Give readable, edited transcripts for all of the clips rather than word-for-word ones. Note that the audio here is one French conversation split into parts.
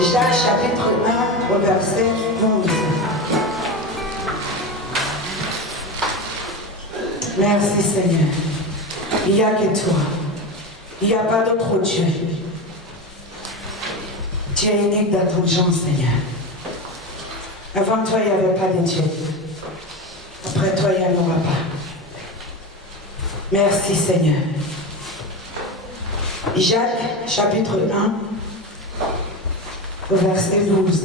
Jacques chapitre 1 au verset 11. Merci Seigneur. Il n'y a que toi. Il n'y a pas d'autre Dieu. Tu es unique dans ton genre, Seigneur. Avant toi, il n'y avait pas de Dieu. Après toi, il n'y en aura pas. Merci Seigneur. Jacques chapitre 1 au verset 12.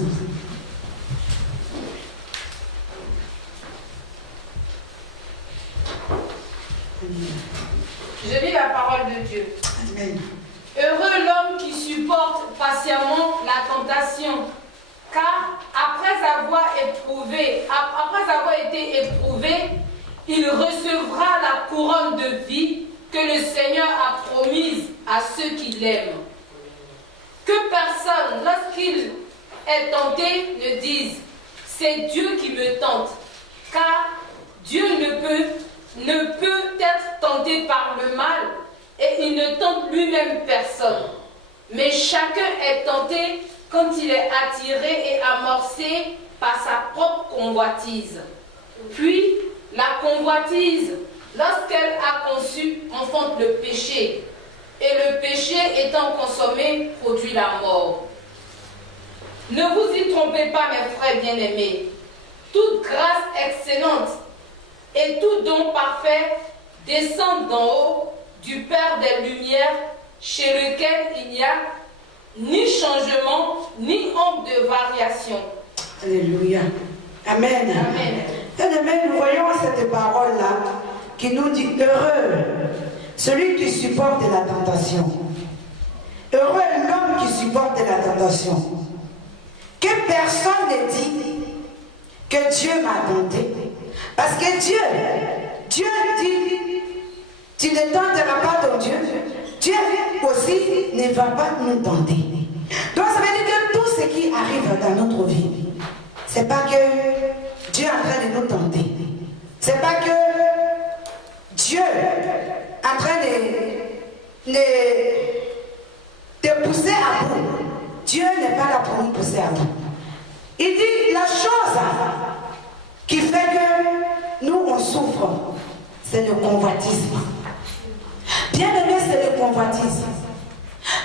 Je lis la parole de Dieu. Amen. Heureux l'homme qui supporte patiemment la tentation, car après avoir été éprouvé, il recevra la couronne de vie que le Seigneur a promise à ceux qui l'aiment. Que personne, lorsqu'il est tenté, ne dise « c'est Dieu qui me tente », car Dieu ne peut être tenté par le mal et il ne tente lui-même personne. Mais chacun est tenté quand il est attiré et amorcé par sa propre convoitise. Puis, la convoitise, lorsqu'elle a conçu, enfante le péché. Et le péché étant consommé, produit la mort. Ne vous y trompez pas, mes frères bien-aimés. Toute grâce excellente et tout don parfait descend d'en haut du Père des Lumières, chez lequel il n'y a ni changement, ni ombre de variation. Alléluia. Amen. Amen. Amen. Nous voyons cette parole-là qui nous dit heureux celui qui supporte la tentation. Heureux l'homme qui supporte la tentation. Que personne ne dit que Dieu m'a tenté. Parce que Dieu dit, tu ne tenteras pas ton Dieu. Dieu aussi ne va pas nous tenter. Donc ça veut dire que tout ce qui arrive dans notre vie, c'est pas que Dieu est en train de nous tenter. C'est pas que Dieu est en train de pousser à bout. Dieu n'est pas là pour nous pousser à bout. Il dit la chose qui fait que nous on souffre, c'est le convoitisme. Bien aimé, c'est le convoitisme.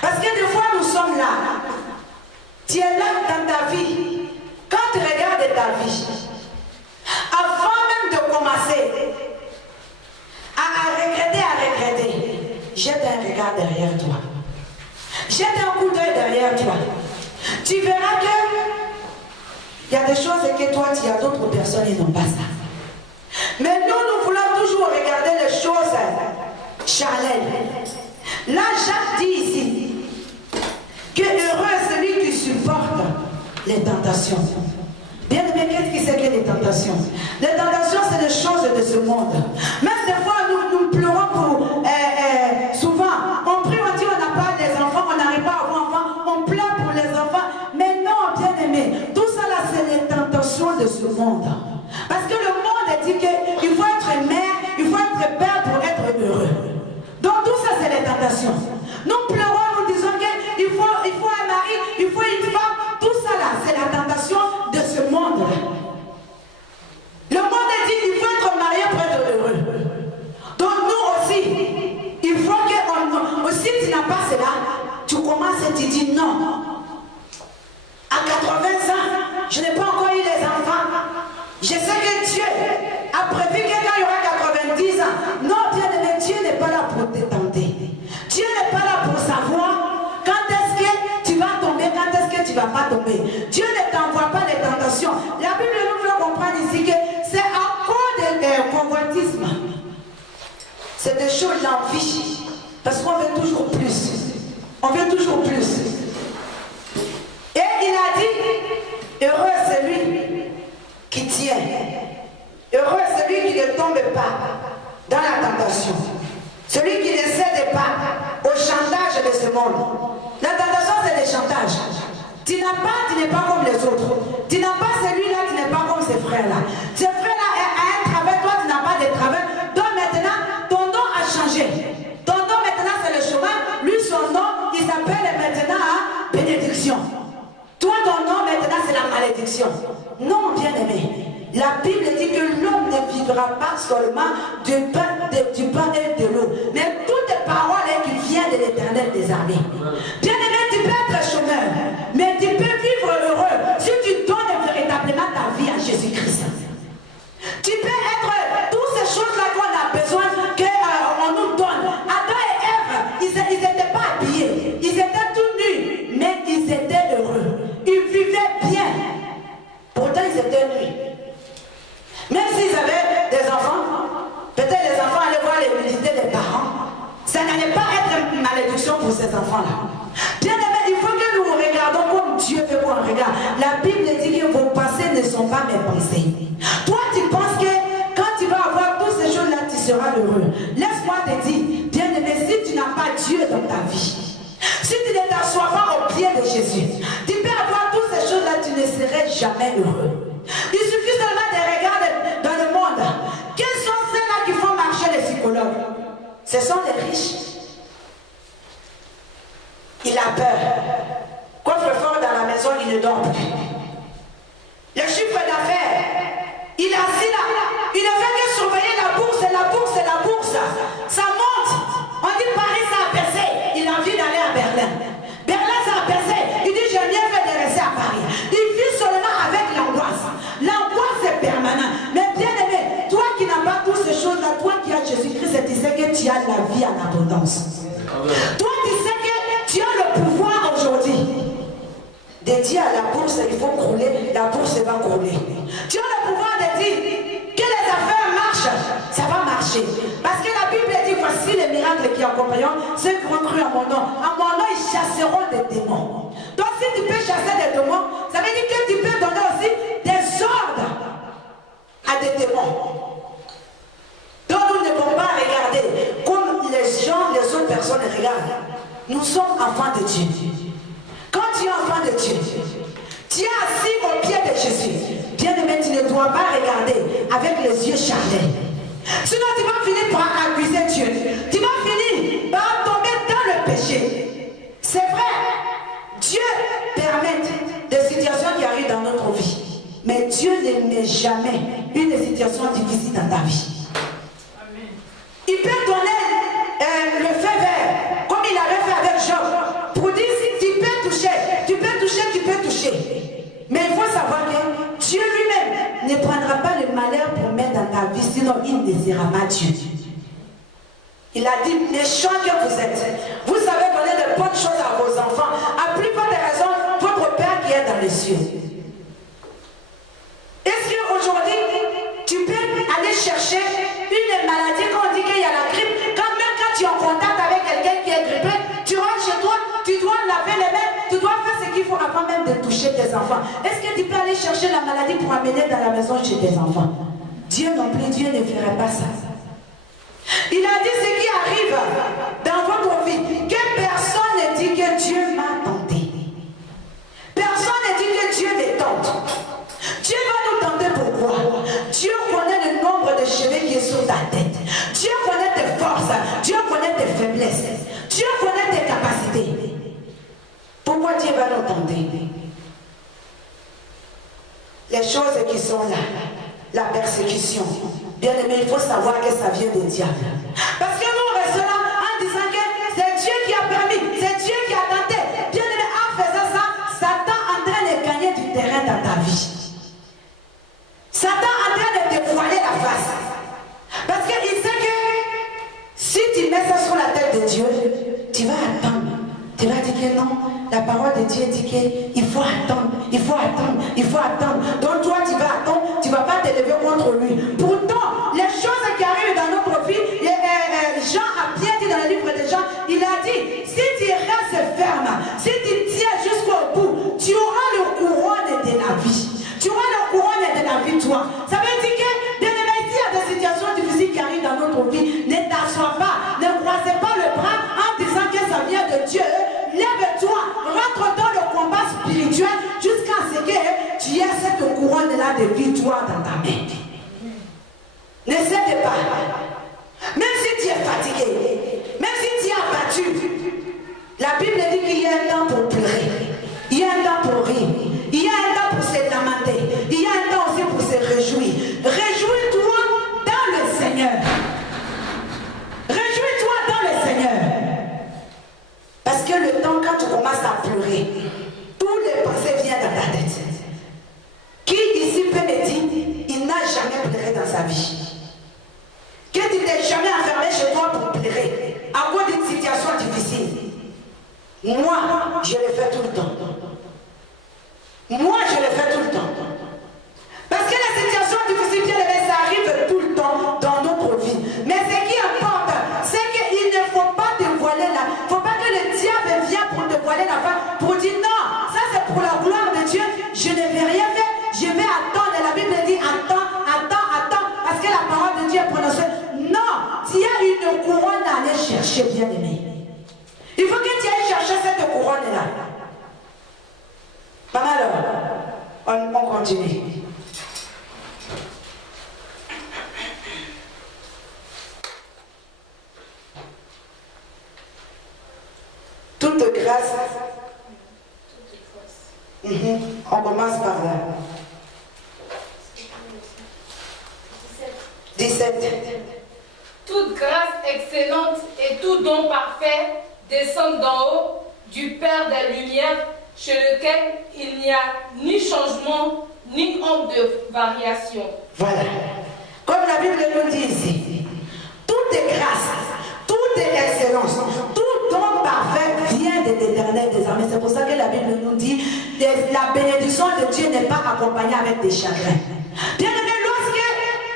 Parce que des fois nous sommes là. Tu es là dans ta vie. Quand tu regardes ta vie, avant même de commencer à regretter, jette un regard derrière toi. Jette un coup d'œil derrière toi. Tu verras que il y a des choses que toi tu as, d'autres personnes qui n'ont pas ça. Mais nous voulons toujours regarder les choses charnelles. Là, Jacques dit ici que heureux est celui qui supporte les tentations. Bien aimé, qu'est-ce qui c'est que les tentations? Les tentations, c'est les choses de ce monde. Même des fois, nous pleurons pour... souvent, on prie, on dit on n'a pas des enfants, on n'arrive pas à avoir enfants, on pleure pour les enfants. Mais non, bien aimé, tout ça là, c'est les tentations de ce monde. Parce que le monde dit qu'il faut être mère, il faut être père pour être heureux. Donc tout ça, c'est les tentations. Nous pleurons, nous disons qu'il faut un mari, il faut une femme. Tout ça là, c'est la tentation de ce monde. Le monde dit qu'il faut être marié pour être heureux. Donc nous aussi, il faut que si tu n'as pas cela, tu commences et tu dis non. À 80 ans, je n'ai pas encore eu les enfants. Je sais que Dieu a prévu que quand il y aura 90 ans, non, bien aimé, Dieu n'est pas là pour te tenter. Dieu n'est pas là pour savoir quand est-ce que tu vas tomber, quand est-ce que tu ne vas pas tomber. Dieu ne t'envoie pas les tentations. La Bible nous fait comprendre ici que c'est à cause du convoitisme. C'est des choses d'envie. Parce qu'on veut toujours plus. On veut toujours plus. Et il a dit, heureux celui qui tient. Heureux celui qui ne tombe pas dans la tentation. Celui qui ne cède pas au chantage de ce monde. La tentation, c'est le chantage. Tu n'es pas comme les autres. Tu n'as pas celui-là, tu n'es pas comme ces frères-là. Ces frères-là a un travail, toi tu n'as pas de travail. Donc maintenant, ton nom a changé. Ton nom maintenant c'est le chômage. Lui, son nom, il s'appelle maintenant bénédiction. Toi, malédiction. Non, bien-aimé. La Bible dit que l'homme ne vivra pas seulement du pain et de l'eau, mais toutes les paroles qui viennent de l'Éternel des armées. Bien-aimé, tu peux être chômeur, mais tu peux vivre heureux si tu donnes véritablement ta vie à Jésus-Christ. Tu peux être toutes ces choses-là qu'on a besoin qu'on nous donne. Adam et Ève, ils n'étaient pas habillés, ils étaient tout nus, mais ils étaient heureux. Ils vivaient bien. Pourtant, ils étaient nus. Même s'ils avaient des enfants, peut-être les enfants allaient voir l'humilité des parents. Ça n'allait pas être une malédiction pour ces enfants-là. Bien aimé, il faut que nous regardons comme Dieu veut qu'on regarde. La Bible dit que vos pensées ne sont pas mes pensées. Toi, tu penses que quand tu vas avoir toutes ces choses-là, tu seras heureux. Laisse-moi te dire, bien aimé, si tu n'as pas Dieu dans ta vie, si tu ne t'assois pas au pied de Jésus, tu peux avoir toutes ces choses-là, tu ne serais jamais heureux. Il suffit seulement de regarder dans le monde. Quels sont ceux-là qui font marcher les psychologues? Ce sont les riches. Il a peur. Coffre-fort dans la maison, il ne dort plus. Le chiffre d'affaires, il est assis là. Il ne fait que surveiller la bourse, et la bourse, et la bourse. Ça monte. On dit Paris, ça a percé. Il a envie d'aller à Berlin. Berlin, ça a percé. Il dit, j'ai bien fait de rester à Paris. Il vit seulement avec l'angoisse. L'angoisse est permanente. Mais bien aimé, toi qui n'as pas toutes ces choses-là, toi qui as Jésus-Christ, tu sais que tu as la vie en abondance. Toi, tu sais que tu as le pouvoir aujourd'hui de dire à la bourse, il faut crouler, la bourse va crouler. Tu as le pouvoir de dire que les affaires marchent, ça va marcher. Parce que la Bible dit, voici les miracles qui accompagneront ceux qui ont cru à mon nom. À mon nom, ils chasseront des démons. Donc si tu peux chasser des démons, ça veut dire que tu peux donner aussi des ordres à des démons. Donc nous ne pouvons pas regarder comme les gens, les autres personnes regardent. Nous sommes enfants de Dieu. Quand tu es enfant de Dieu, tu es assis au pied de Jésus. Bien aimé, tu ne dois pas regarder avec les yeux charnels. Sinon tu vas finir par accuser Dieu. Tu vas finir par tomber dans le péché. C'est vrai, Dieu permet des situations qui arrivent dans notre vie. Mais Dieu ne met jamais une situation difficile dans ta vie. Il peut donner le feu vert, comme il avait fait avec Job, pour dire si tu peux toucher, tu peux toucher, tu peux toucher. Mais il faut savoir que Dieu lui-même ne prendra pas le malheur pour mettre dans ta vie, sinon il ne sera pas Dieu. Il a dit, méchant que vous êtes, vous savez donner de bonnes choses à vos enfants, à plus forte raison, votre Père qui est dans les cieux. Est-ce qu'aujourd'hui, tu peux aller chercher une maladie, quand on dit qu'il y a la grippe, même quand tu es en contact avec quelqu'un qui est grippé, tu rentres chez toi, tu dois laver les mains, tu dois faire ce qu'il faut avant même de toucher tes enfants. Est-ce que tu peux aller chercher la maladie pour amener dans la maison chez tes enfants? Dieu non plus, Dieu ne ferait pas ça. Il a dit ce qui arrive dans votre vie, que personne ne dit que Dieu m'a tenté. Personne ne dit que Dieu me tente. Dieu va nous tenter pourquoi? Dieu connaît le nombre de cheveux qui est sur ta tête. Dieu connaît tes forces. Dieu connaît tes faiblesses. Dieu connaît tes capacités. Pourquoi Dieu va nous tenter? Les choses qui sont là, la persécution. Bien aimé, il faut savoir que ça vient du diable. Parce que nous restons là en disant que c'est Dieu qui a permis, c'est Dieu qui a tenté. Bien aimé, en faisant ça, Satan est en train de gagner du terrain dans ta vie. Satan est en train de te voiler la face. Parce qu'il sait que si tu mets ça sur la tête de Dieu, tu vas attendre. Tu vas dire que non, la parole de Dieu dit qu'il faut attendre, il faut attendre, il faut attendre. Donc toi tu vas attendre, tu ne vas pas te lever contre lui. Pourtant, les choses qui arrivent dans notre vie, Jean a bien dit dans le livre de Jean, il a dit, si tu restes ferme, si tu tiens jusqu'au bout, tu auras le couronne de la vie. Tu auras le couronne de la vie, toi. Ça veut dire que, bien aimé, s'il y a des situations difficiles qui arrivent dans notre vie, ne t'assois pas, ne croisez pas le bras en disant que ça vient de Dieu. Lève-toi, rentre dans le combat spirituel jusqu'à ce que tu aies cette couronne-là de victoire dans ta main. Ne cède pas. Même si tu es fatigué, même si tu es abattu, la Bible dit qu'il y a un temps pour pleurer, il y a un temps pour rire, il y a un temps pour se lamenter. pleurer. Tous les pensées viennent dans ta tête. Qui ici peut me dire, il n'a jamais pleuré dans sa vie? Que tu t'es jamais enfermé chez toi pour pleurer à cause d'une situation difficile? Moi, je le fais tout le temps. Moi, je le fais tout le temps. Parce que les situations difficiles, bien aimé, ça arrive tout le temps dans notre vie. Mais ce qui importe, c'est qu'il ne faut pas te voiler là. Il ne faut pas que le diable vienne pour te voiler la face, pour dire non, ça c'est pour la gloire de Dieu, je ne vais rien faire, je vais attendre. La Bible dit attends, parce que la parole de Dieu est prononcée. Non, tu as une couronne à aller chercher, bien aimé. Il faut que tu ailles chercher cette couronne-là. Pas mal, on continue. Toute grâce. On commence par là. 17. Toute grâce excellente et tout don parfait descendent d'en haut du Père des Lumières, chez lequel il n'y a ni changement, ni ombre de variation. Voilà. Comme la Bible nous dit ici, toute grâce, toute excellence, tout don parfait vient de l'Éternel des armées. C'est pour ça que la Bible nous dit la bénédiction de Dieu n'est pas accompagnée avec des chagrins. Bien aimé, lorsque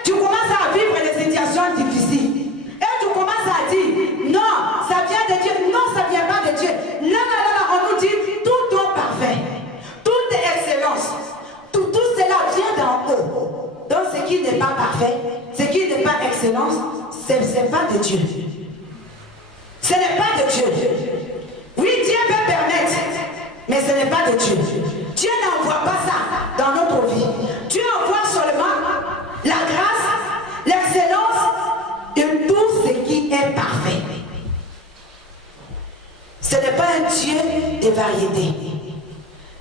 tu commences à vivre les situations difficiles et tu commences à dire non, ça vient de Dieu, non, ça ne vient pas de Dieu. Là, on nous dit tout don parfait, toute excellence, tout cela vient d'en haut. Donc ce qui n'est pas parfait, ce qui n'est pas excellence, ce n'est pas de Dieu. Ce n'est pas de Dieu. Oui, Dieu peut permettre, mais ce n'est pas de Dieu. Dieu n'envoie pas ça dans notre vie. Dieu envoie seulement la grâce, l'excellence et tout ce qui est parfait. Ce n'est pas un Dieu de variété.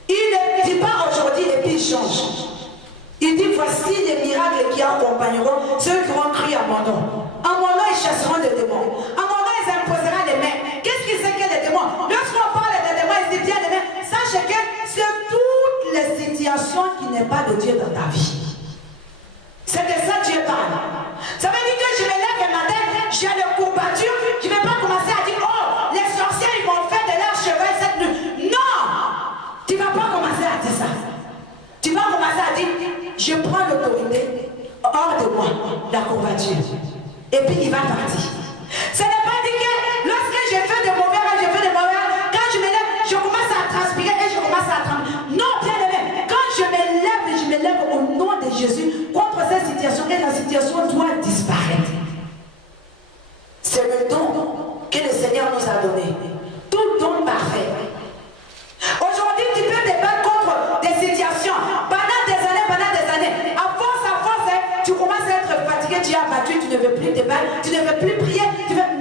Il ne dit pas aujourd'hui et puis il change. Il dit voici les miracles qui accompagneront ceux qui vont crier à mon nom. En mon nom, ils chasseront des démons. En mon nom, ils imposeront les mains. Qu'est-ce qui c'est que les démons? Lorsqu'on parle des démons, il dit bien les mains. Sache que c'est toutes les situations qui n'est pas de Dieu dans ta vie. C'est de ça que Dieu parle. Ça veut dire que je me lève le matin, j'ai le courbature, je ne vais pas commencer à dire oh, les sorciers ils vont faire de leurs cheveux cette nuit. Non! Tu ne vas pas commencer à dire ça. Tu vas commencer à dire je prends l'autorité hors de moi, la courbature. Et puis il va partir. Ce n'est pas dit que lorsque je fais de mauvais rêves, quand je me lève, je commence à transpirer et je commence à trembler. Non, bien aimé, quand je me lève au nom de Jésus contre cette situation et la situation doit disparaître. C'est le don que le Seigneur nous a donné. Tout don parfait. Aujourd'hui, tu peux te battre contre des situations pendant des années. À force, tu commences à être fatigué, tu es abattu, tu ne veux plus te battre, tu ne veux plus prier.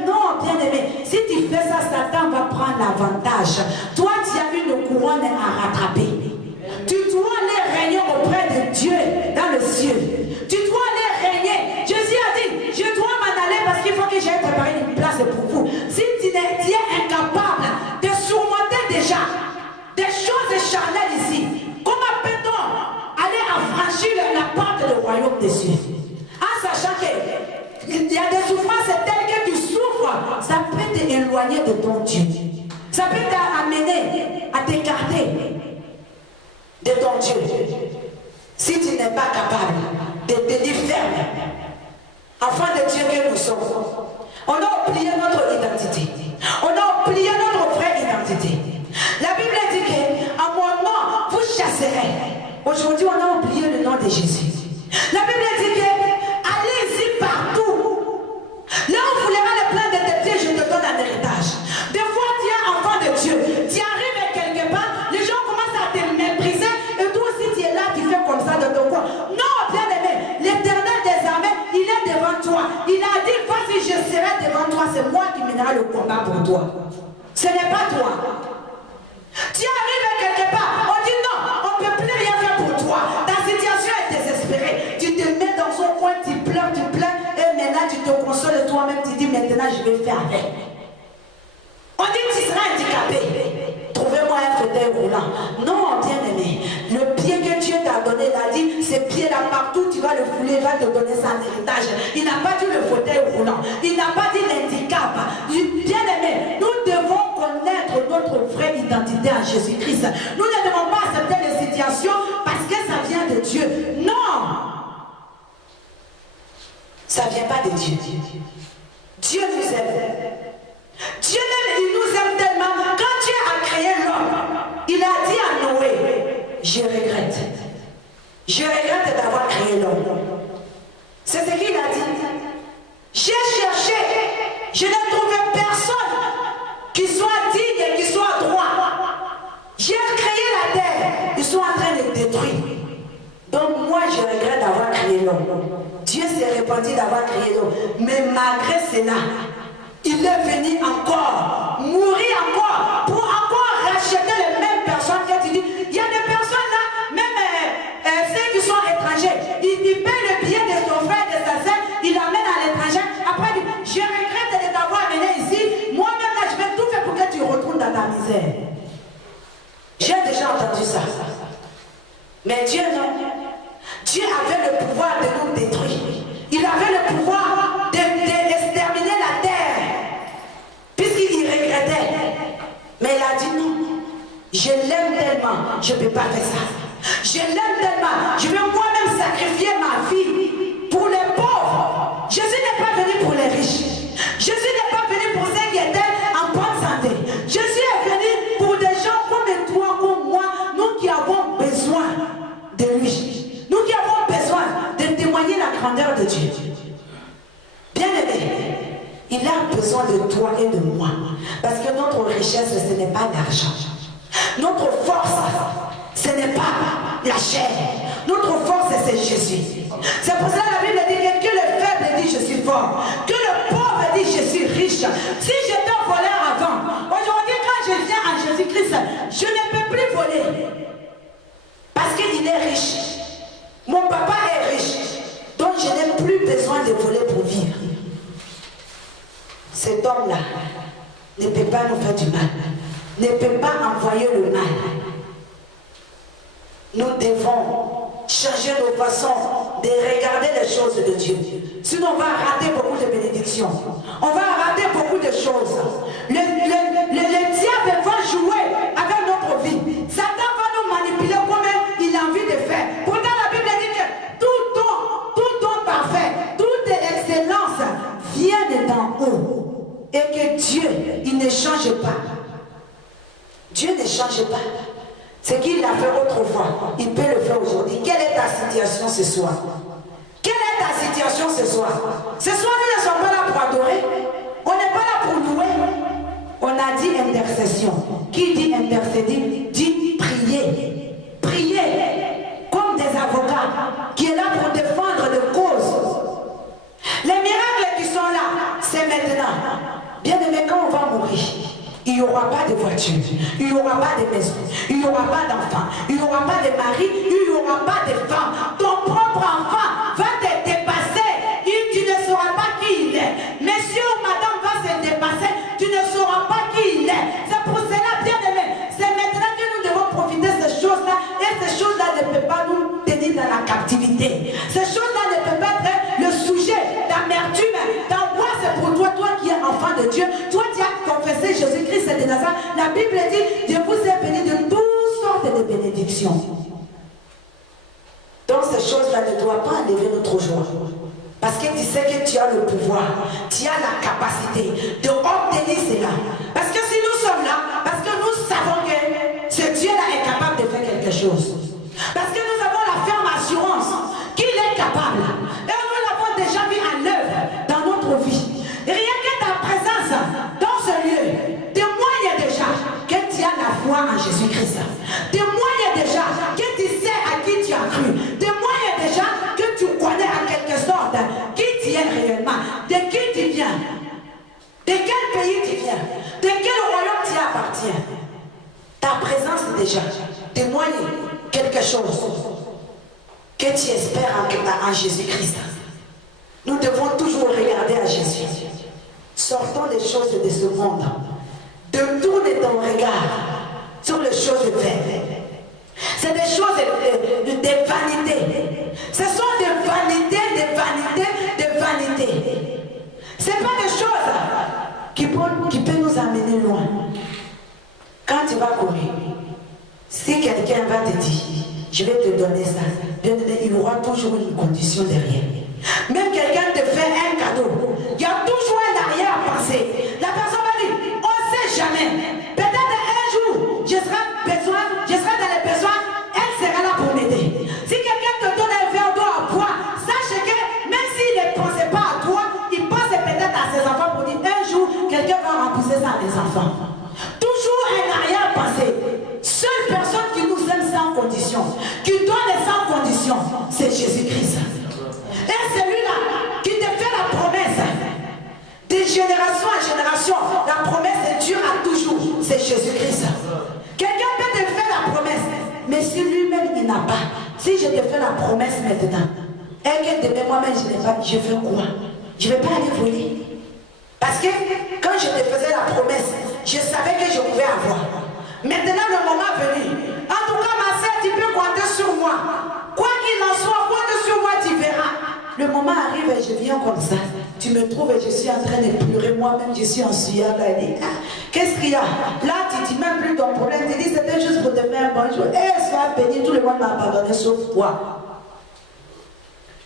Non, bien aimé, si tu fais ça, Satan va prendre l'avantage. Toi, tu as une couronne à rattraper. Tu dois aller régner auprès de Dieu dans le ciel. Tu dois aller régner. Jésus a dit, je dois m'en aller parce qu'il faut que j'aille préparer une place pour vous. Si tu es incapable de surmonter déjà des choses charnelles ici, comment peut-on aller affranchir la porte du royaume des cieux? En sachant qu'il y a des souffrances telles que tu souffres, ça peut t'éloigner de ton Dieu. Ça peut t'amener à t'écarter de ton Dieu. Si tu n'es pas capable de te dire ferme, enfant de Dieu que nous sommes, on a oublié notre identité. On a oublié notre vraie identité. La Bible dit qu'en mon nom, vous chasserez. Aujourd'hui, on a oublié le nom de Jésus. La Bible dit que allez-y partout. Là où vous lèverez le plein de tes pieds, je te donne un héritage. Des fois, tu es enfant de Dieu. Tu arrives quelque part, les gens commencent à te mépriser et toi aussi tu es là, tu fais comme ça de ton coin. Non, bien aimé, l'Éternel des armées, il est devant toi. Il a dit, vas-y, je serai devant toi. C'est moi qui mènerai le combat pour toi. Ce n'est pas toi. Tu arrives quelque part, on dit non, on ne peut plus rien faire pour toi. Ta situation est désespérée. Tu te mets dans son coin, tu pleures, et maintenant tu te consoles toi-même, tu dis maintenant je vais faire avec. On dit tu seras handicapé. Trouvez-moi un fauteuil roulant. Non, bien-aimé. Le pied que Dieu t'a donné, il a dit, ces pieds-là, partout tu vas le fouler, il va te donner ça en héritage. Il n'a pas dit le fauteuil roulant. Il n'a pas dit l'handicap. Bien-aimé, nous devons connaître notre vraie identité en Jésus-Christ. Nous ne devons pas accepter les situations parce que ça vient de Dieu. Non! Ça ne vient pas de Dieu. Dieu nous aime. Dieu même, il nous aime tellement. Quand Dieu a créé l'homme, il a dit à Noé, je regrette. Je regrette d'avoir créé l'homme. C'est ce qu'il a dit. J'ai cherché, je n'ai trouvé personne qui soit digne et qui soit droit. J'ai créé la terre, ils sont en train de détruire. Donc moi, je regrette d'avoir créé l'homme. Dieu s'est répandu d'avoir créé l'homme. Mais malgré cela, il est venu encore, mourir encore, pour encore racheter les mêmes personnes que tu dis. Il y a des personnes là, même ceux qui sont étrangers, ils paient le billet de son frère, de sa sœur, il l'amène à l'étranger. Après, il dit, je regrette de t'avoir amené ici. Moi-même là, je vais tout faire pour que tu retournes dans ta misère. J'ai déjà entendu ça. Mais Dieu non. Dieu avait le pouvoir de nous détruire. Il avait le pouvoir d'exterminer la terre. Puisqu'il regrettait. Mais il a dit non. Je l'aime tellement. Je ne peux pas faire ça. Je l'aime tellement. Je vais moi-même sacrifier ma vie pour les pauvres. Jésus n'est pas venu pour les riches. Jésus n'est pas venu pour ceux qui étaient en bonne santé. Jésus est venu pour des gens comme toi, comme moi, nous qui avons besoin de lui. Nous qui avons besoin de témoigner la grandeur de Dieu. Bien-aimé, il a besoin de toi et de moi. Parce que notre richesse, ce n'est pas l'argent. Notre force, ce n'est pas la chair. Notre force, c'est Jésus. C'est pour cela que la Bible dit que le faible dit je suis fort. Que le pauvre dit je suis riche. Si j'étais un voleur avant, aujourd'hui quand je viens en Jésus-Christ, je ne peux plus voler. Parce qu'il est riche. Mon papa est riche. Donc je n'ai plus besoin de voler pour vivre. Cet homme-là ne peut pas nous faire du mal. Ne peut pas envoyer le mal. Nous devons changer nos façons de regarder les choses de Dieu. Sinon on va rater beaucoup de bénédictions. On va rater beaucoup de choses. Le diable va jouer avec notre vie. Satan va nous manipuler comme il a envie de faire. Pourtant la Bible dit que tout don parfait, toute excellence vient d'en haut. Et que Dieu, il ne change pas. Dieu ne change pas. Ce qu'il a fait autrefois, il peut le faire aujourd'hui. Quelle est ta situation ce soir? Quelle est ta situation ce soir? Ce soir, nous ne sommes pas là pour adorer. On n'est pas là pour louer. On a dit intercession. Qui dit intercéder dit prier. Prier comme des avocats qui est là pour défendre des causes. Les miracles qui sont là, c'est maintenant. Bien aimé, quand on va mourir, il n'y aura pas de voiture, il n'y aura pas de maison, il n'y aura pas d'enfants, il n'y aura pas de mari, il n'y aura pas de femme. Ton propre enfant va te dépasser et tu ne sauras pas qui il est. Monsieur ou madame va se dépasser, tu ne sauras pas qui il est. C'est pour cela, bien aimé, c'est maintenant que nous devons profiter de ces choses-là et ces choses-là ne peuvent pas nous tenir dans la captivité. Ces choses-là ne peuvent pas être le sujet d'amertume, d'angoisse pour toi, toi qui es enfant de Dieu, toi qui as confessé Jésus-Christ de Nazareth. La Bible dit, je vous ai béni de toutes sortes de bénédictions. Donc ces choses-là ne doivent pas enlever notre joie. Parce que tu sais que tu as le pouvoir, tu as la capacité d'obtenir cela. Parce que si nous sommes là, parce que nous savons que ce Dieu-là est capable de faire quelque chose. Parce que nous avons la ferme assurance qu'il est capable. Et nous l'avons déjà vu en œuvre dans notre vie. Rien que ta présence dans ce lieu témoigne déjà que tu as la foi en Jésus-Christ. Témoigne déjà que tu sais à qui tu as cru. Témoigne déjà que tu connais en quelque sorte qui tu es réellement, de qui tu viens, de quel pays tu viens, de quel royaume tu appartiens. Ta présence déjà témoigne quelque chose que tu espères en Jésus-Christ. Nous devons toujours regarder à Jésus. Sortons les choses de ce monde. Détourne ton regard sur les des choses vaines. C'est des choses, des vanités. Ce sont des vanités, des vanités, des vanités. Ce n'est pas des choses qui peuvent nous amener loin. Quand tu vas courir, si quelqu'un va te dire, je vais te donner ça, bien donné, il y aura toujours une condition derrière. Même quelqu'un te fait un cadeau, il y a toujours un arrière-pensée. La personne va dire, on ne sait jamais. Peut-être un jour, je serai dans les besoins, elle sera là pour m'aider. Si quelqu'un te donne un verre d'eau à boire, sache que même s'il ne pensait pas à toi, il pense peut-être à ses enfants pour dire, un jour, quelqu'un va rembourser ça à des enfants. Toujours un arrière-pensée. Seule personne qui nous aime sans condition, qui donne sans condition, c'est Jésus-Christ. Et celui-là qui te fait la promesse, de génération en génération, la promesse dure toujours, c'est Jésus-Christ. Quelqu'un peut te faire la promesse, mais si lui-même il n'a pas, si je te fais la promesse maintenant, et que demain moi-même je n'ai pas, je fais quoi? Je ne vais pas aller voler. Parce que quand je te faisais la promesse, je savais que je pouvais avoir. Maintenant le moment est venu. En tout cas ma sœur, tu peux compter sur moi. Quoi qu'il en soit, compte sur moi, tu verras. Le moment arrive et je viens comme ça. Tu me trouves et je suis en train de pleurer moi-même, je suis en sueur. Qu'est-ce qu'il y a? Là, tu dis même plus ton problème. Tu dis c'était juste pour te faire un bonjour. Et sois béni, tout le monde m'a pardonné sauf toi.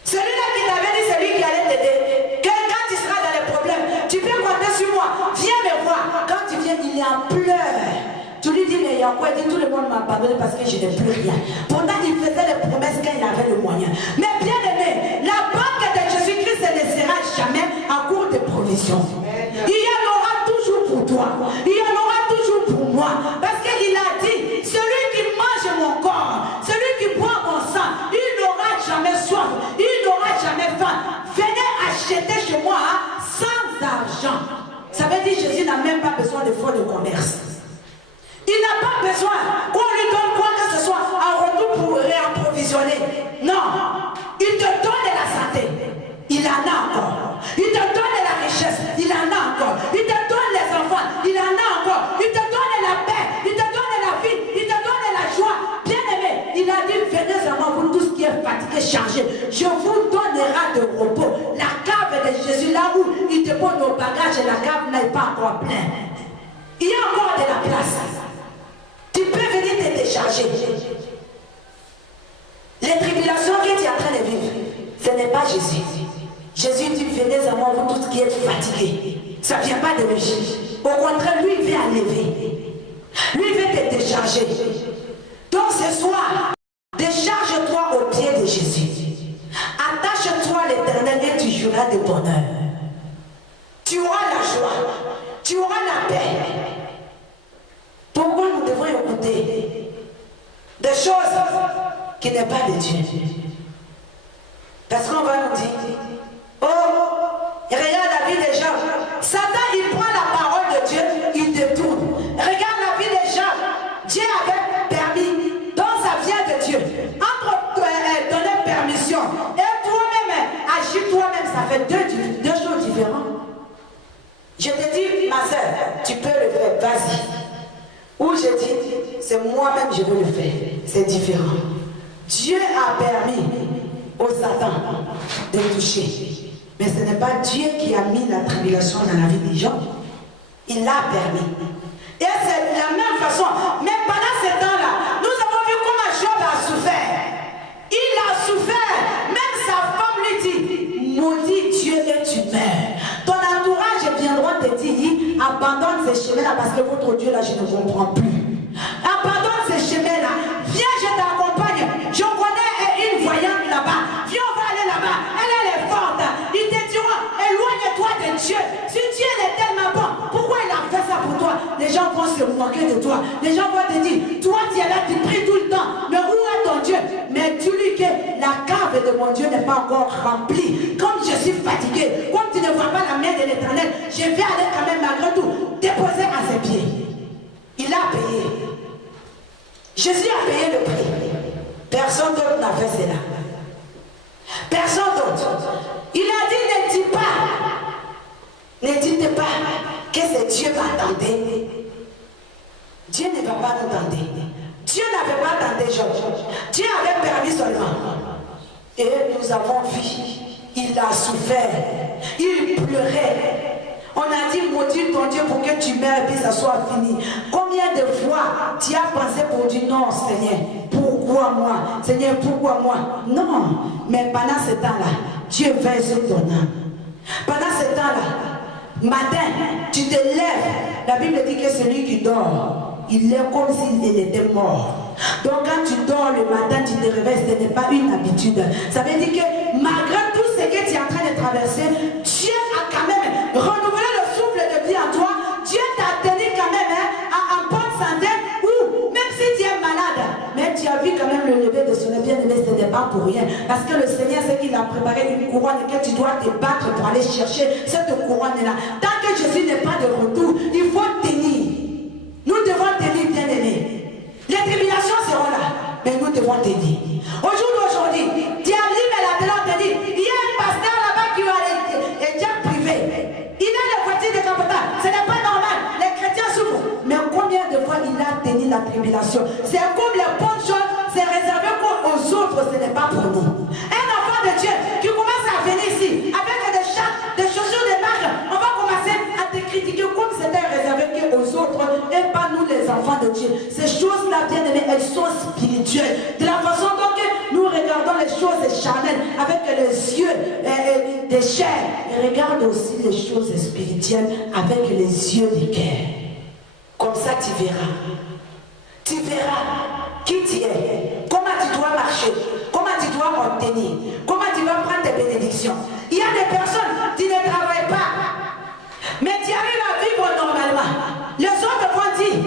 Celui-là qui t'avait dit, c'est lui qui allait t'aider. Quand tu seras dans les problèmes, tu peux compter sur moi. Viens me voir. Quand tu viens, il est en pleurs. Tu lui dis, mais il y a quoi? Il dit, tout le monde m'a pardonné parce que je n'ai plus rien. Pourtant, il faisait les promesses quand il avait le moyen. Mais bien aimé, la banque de Jésus-Christ ne sera jamais à court de provisions. Il y en aura toujours pour toi. Il y en aura toujours pour moi. Parce qu'il a dit, celui qui mange mon corps, celui qui boit mon sang, il n'aura jamais soif, il n'aura jamais faim. Venez acheter chez moi sans argent. Ça veut dire que Jésus n'a même pas besoin de fonds de commerce. Il n'a pas besoin qu'on lui donne quoi que ce soit en retour pour réapprovisionner. Non. Il te donne de la santé. Il en a encore. Il te donne de la richesse. Il en a encore. Il te donne les enfants. Il en a encore. Il te donne la paix. Il te donne la vie. Il te donne la joie. Bien aimé, il a dit, venez à moi pour tout ce qui est fatigué, chargé. Je vous donnerai de repos. La cave de Jésus, là où il dépose nos bagages et la cave n'est pas encore pleine. Il y a encore de la place. Tu peux venir te décharger. Les tribulations que tu es en train de vivre, ce n'est pas Jésus. Jésus dit, venez à moi, vous tous qui êtes fatigués. Ça ne vient pas de lui. Au contraire, lui, il vient lever. Lui, il veut te décharger. Donc ce soir, décharge-toi au pied de Jésus. Attache-toi à l'Éternel et tu jouiras de bonheur. Tu auras la joie. Tu auras la paix. Pourquoi nous devons écouter des choses qui n'est pas de Dieu? Parce qu'on va nous dire, oh, regarde la vie des gens. Satan, il prend la parole de Dieu, il détourne. Regarde la vie des gens. Dieu avait permis, donc ça vient de Dieu. Entre donner permission et toi-même agir toi-même, ça fait deux choses différentes. Je te dis, ma soeur, tu peux le faire, vas-y. Ou je dis, c'est moi-même je veux le faire. C'est différent. Dieu a permis au Satan de toucher. Mais ce n'est pas Dieu qui a mis la tribulation dans la vie des gens. Il l'a permis. Et c'est de la même façon. Mais pendant ce temps-là, nous avons vu comment Job a souffert. Il a souffert. Même sa femme lui dit, maudit Dieu et tu meurs. Ton entourage viendra te dire, abandonne ces chemins-là parce que votre Dieu là, je ne comprends plus. Abandonne ces chemins-là. Viens, je t'accompagne. Je connais une voyante là-bas. Viens, on va aller là-bas. Elle est forte. Ils te diront, éloigne-toi de Dieu. Si Dieu est tellement bon, pourquoi il a fait ça pour toi? Les gens vont se moquer de toi. Les gens vont te dire, toi tu es là, tu pries tout le temps. Mais où est ton Dieu? Mais dis-lui que la cave de mon Dieu n'est pas encore remplie. Comme je suis fatigué, comme tu ne vois pas la main de l'Éternel, je vais aller quand même malgré tout déposer à ses pieds. Il a payé. Jésus a payé le prix. Personne d'autre n'a fait cela. Personne d'autre. Il a dit, ne dites pas que c'est Dieu qui attendait. Dieu ne va pas nous tenter. Dieu n'avait pas tenté Job. Dieu avait permis seulement. Et nous avons vu, il a souffert, il pleurait. On a dit, maudit ton Dieu pour que tu meurs et puis ça soit fini. Combien de fois tu as pensé pour dire non, Seigneur, pourquoi moi? Seigneur, pourquoi moi? Non, mais pendant ce temps-là, Dieu veille sur ton âme. Pendant ce temps-là, matin, tu te lèves. La Bible dit que celui qui dort, il est comme s'il était mort. Donc quand tu dors le matin, tu te réveilles, ce n'est pas une habitude. Ça veut dire que malgré tout ce que tu es en train de traverser, Dieu a quand même renouvelé le souffle de vie en toi. Dieu t'a tenu quand même en bonne santé, ou même si tu es malade, mais tu as vu quand même le lever de son bien-aimé, ce n'est pas pour rien. Parce que le Seigneur sait qu'il a préparé une couronne et que tu dois te battre pour aller chercher cette couronne-là. Tant que Jésus n'est pas de retour, il faut tenir. Nous devons tenir, bien-aimés. Les tribulations seront là, mais nous devons tenir. Au jour d'aujourd'hui, tu as lu la télé, on te dit, il y a un pasteur là-bas qui a été privé. Il a les voitures de capotage. Ce n'est pas normal. Les chrétiens souffrent. Mais combien de fois il a tenu la tribulation? C'est comme les bonnes choses, c'est réservé aux autres, ce n'est pas pour nous. Un enfant de Dieu qui commence à venir ici avec des chats, des chaussures de marque, on va commencer à te critiquer comme c'était réservé aux autres et pas nous les enfants de Dieu. Ces choses-là, bien aimées, elles sont spirituelles. De la façon dont nous regardons les choses charnelles avec les yeux des chairs, et regarde aussi les choses spirituelles avec les yeux du cœur. Comme ça, tu verras. Tu verras qui tu es, comment tu dois marcher, comment tu dois obtenir, comment tu vas prendre tes bénédictions. Il y a des personnes qui ne travaillent pas, mais tu arrives à vivre normalement. Les autres vont dire,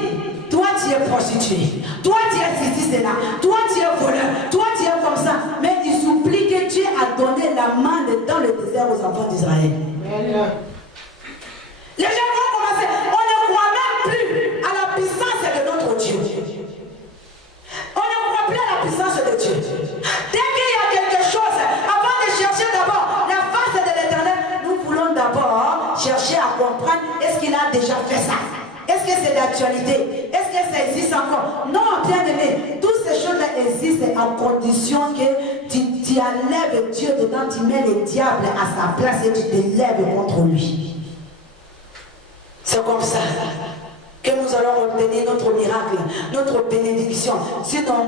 toi tu es prostituée, toi tu es ceci, c'est là, toi tu es voleur, toi tu es comme ça. Mais ils oublient que Dieu a donné la main dans le désert aux enfants d'Israël. Les gens vont commencer, on ne croit même plus à la puissance de notre Dieu. On ne croit plus à la puissance de Dieu. Dès qu'il y a quelque chose, avant de chercher d'abord la face de l'Éternel, nous voulons d'abord chercher à comprendre, est-ce qu'il a déjà fait ça? Est-ce que c'est d'actualité? Est-ce que ça existe encore? Non, bien aimé, toutes ces choses-là existent en condition que tu enlèves Dieu dedans, tu mets le diable à sa place et tu te lèves contre lui. C'est comme ça que nous allons obtenir notre miracle, notre bénédiction. Sinon,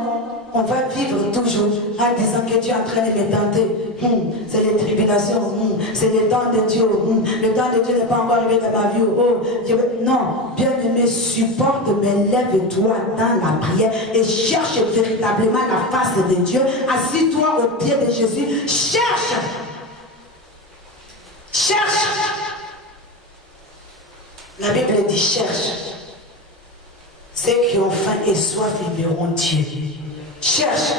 on va vivre toujours en disant que Dieu est en train de me tenter. C'est les tribulations, c'est le temps de Dieu. Le temps de Dieu n'est pas encore arrivé dans ma vie. Non, bien-aimé, supporte, mais lève-toi dans la prière et cherche véritablement la face de Dieu. Assis-toi au pied de Jésus. Cherche. Cherche. La Bible dit cherche. Ceux qui ont faim et soif, ils verront Dieu. Cherche.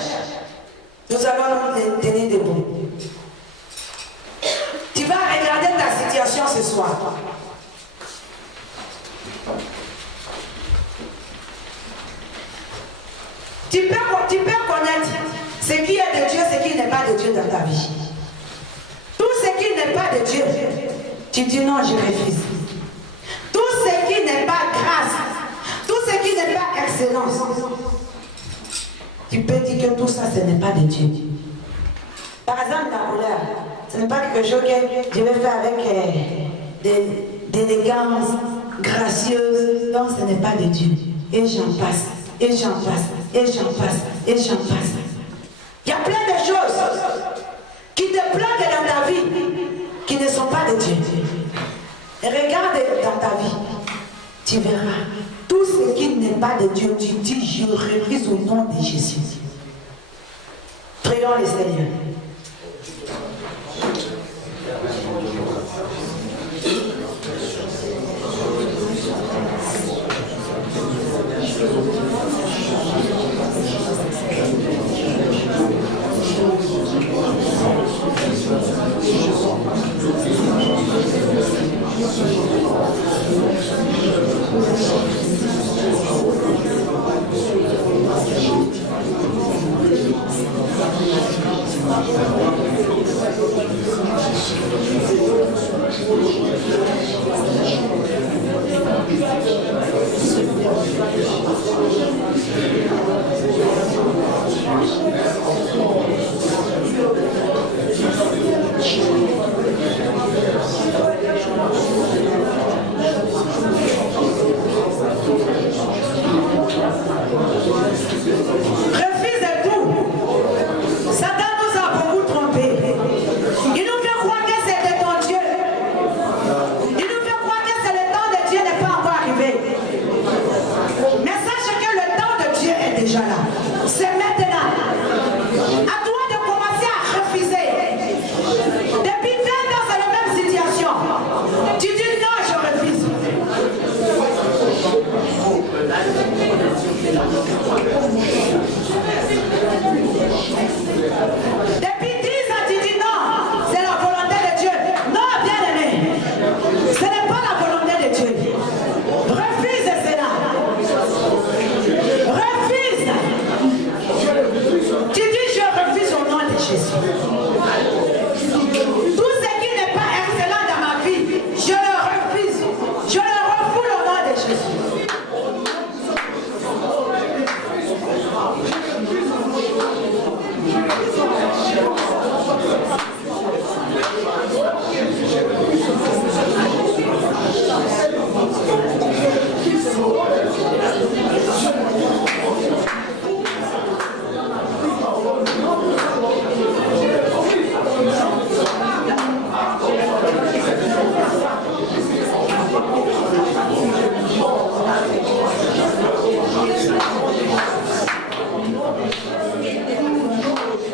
Nous allons nous tenir debout. Tu vas regarder ta situation ce soir. Tu peux connaître ce qui est de Dieu, ce qui n'est pas de Dieu dans ta vie. Tout ce qui n'est pas de Dieu, tu dis non, je refuse. Tout ce qui n'est pas grâce, tout ce qui n'est pas excellence, tu peux dire que tout ça, ce n'est pas de Dieu. Par exemple, la couleur, ce n'est pas quelque chose que je vais faire avec d'élégance gracieuse. Non, ce n'est pas de Dieu. Et j'en passe, et j'en passe, et j'en passe, et j'en passe. Il y a plein de choses qui te bloquent dans ta vie, qui ne sont pas de Dieu. Et regarde dans ta vie, tu verras. Tout ce qui n'est pas de Dieu, tu dis, je refuse au nom de Jésus. Prions le Seigneur. c'est maintenant. À toi de commencer à refuser. Depuis 20 ans, c'est la même situation. Tu dis non, je refuse. Depuis 10 ans, tu dis non, c'est la volonté de Dieu. Non, bien-aimé, ce n'est pas la volonté de Dieu. Refuse cela. Refuse. Tu dis je refuse au nom de Jésus. Tout ce qui n'est pas excellent dans ma vie, je le refuse. Je le refoule au nom de Jésus.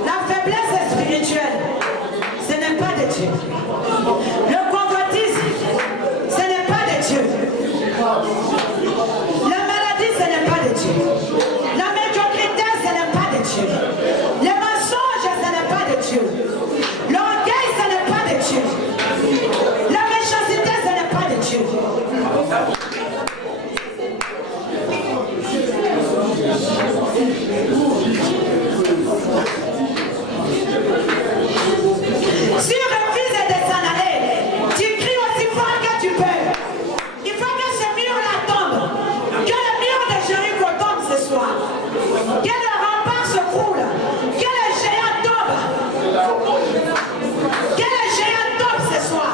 La faiblesse spirituelle, ce n'est pas de Dieu. Le convoitisme, ce n'est pas de Dieu. La maladie, ce n'est pas de Dieu. La médiocrité, ce n'est pas de Dieu. Les mensonges, ce n'est pas de Dieu. L'orgueil, ce n'est pas de Dieu. La méchanceté, ce n'est pas de Dieu. Si tu refuses de s'en aller, tu cries aussi fort que tu peux. Il faut que ce mur-là tombe. Que le mur de Jéricho tombe ce soir. Que le rempart se croule. Que le géant tombe. Que le géant tombe ce soir.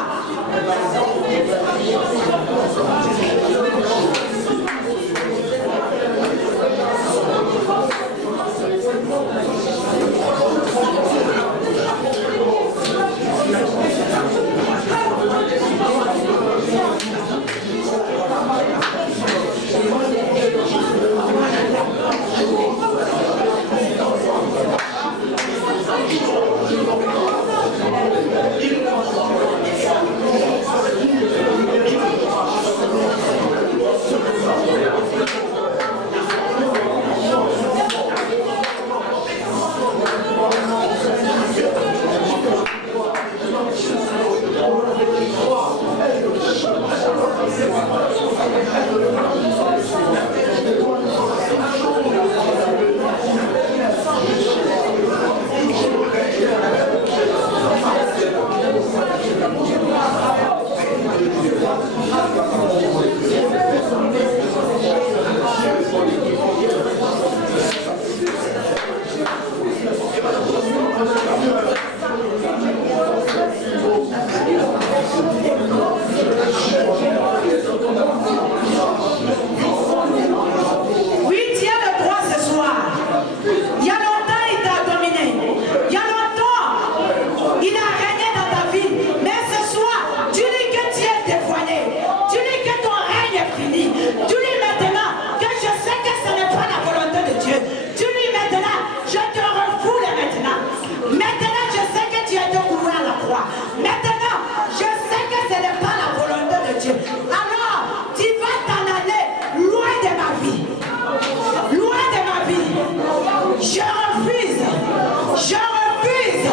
Oui, tiens le droit ce soir. Il y a longtemps, il t'a dominé. Il y a longtemps, il a régné dans ta vie. Mais ce soir, tu dis que tu es dévoilé. Tu dis que ton règne est fini. Tu dis maintenant que je sais que ce n'est pas la volonté de Dieu. Tu dis maintenant, je te refoule maintenant. Maintenant, je sais que tu as été couvert à la croix. Maintenant, je sais que ce n'est pas la volonté de Dieu. Alors, tu vas t'en aller loin de ma vie. Loin de ma vie. Je refuse. Je refuse.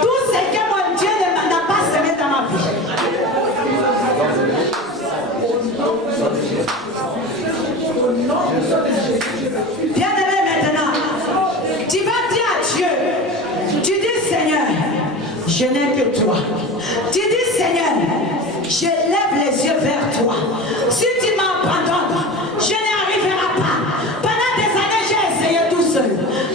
Tout ce que mon Dieu ne m'a pas semé dans ma vie. Bien-aimé maintenant, tu vas dire à Dieu, tu dis Seigneur, je n'ai que toi. Tu dis Seigneur, je lève les yeux vers toi. Si tu m'abandonnes, je n'y arriverai pas. Pendant des années, j'ai essayé tout seul.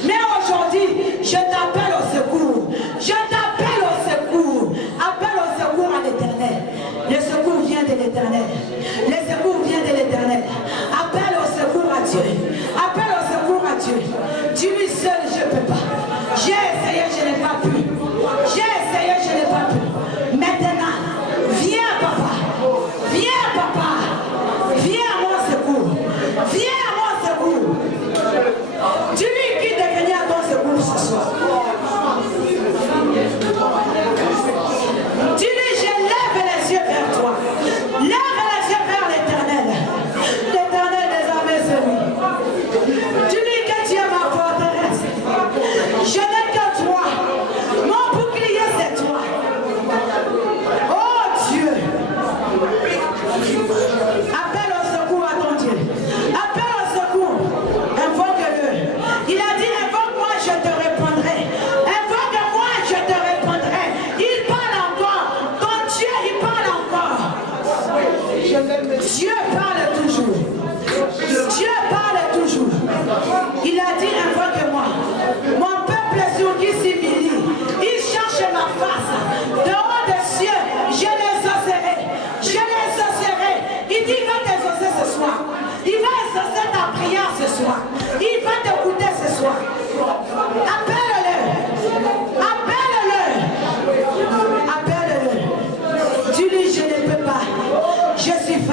Mais aujourd'hui, je t'appelle au secours. Je t'appelle au secours. Appelle au secours à l'Éternel. Le secours vient de l'Éternel. Le secours vient de l'Éternel. Appelle au secours à Dieu. Appelle au secours à Dieu. Tu lui seul, je ne peux pas. J'ai essayé, je n'ai pas pu. J'ai essayé, je n'ai pas pu. Maintenant, viens papa. Viens papa.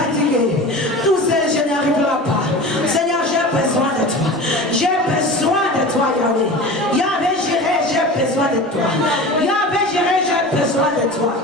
fatigué. Tout seul, je n'arriverai pas. Seigneur, j'ai besoin de toi. J'ai besoin de toi, Yahweh. Yahweh, j'irai, j'ai besoin de toi. Yahweh, j'irai, j'ai besoin de toi.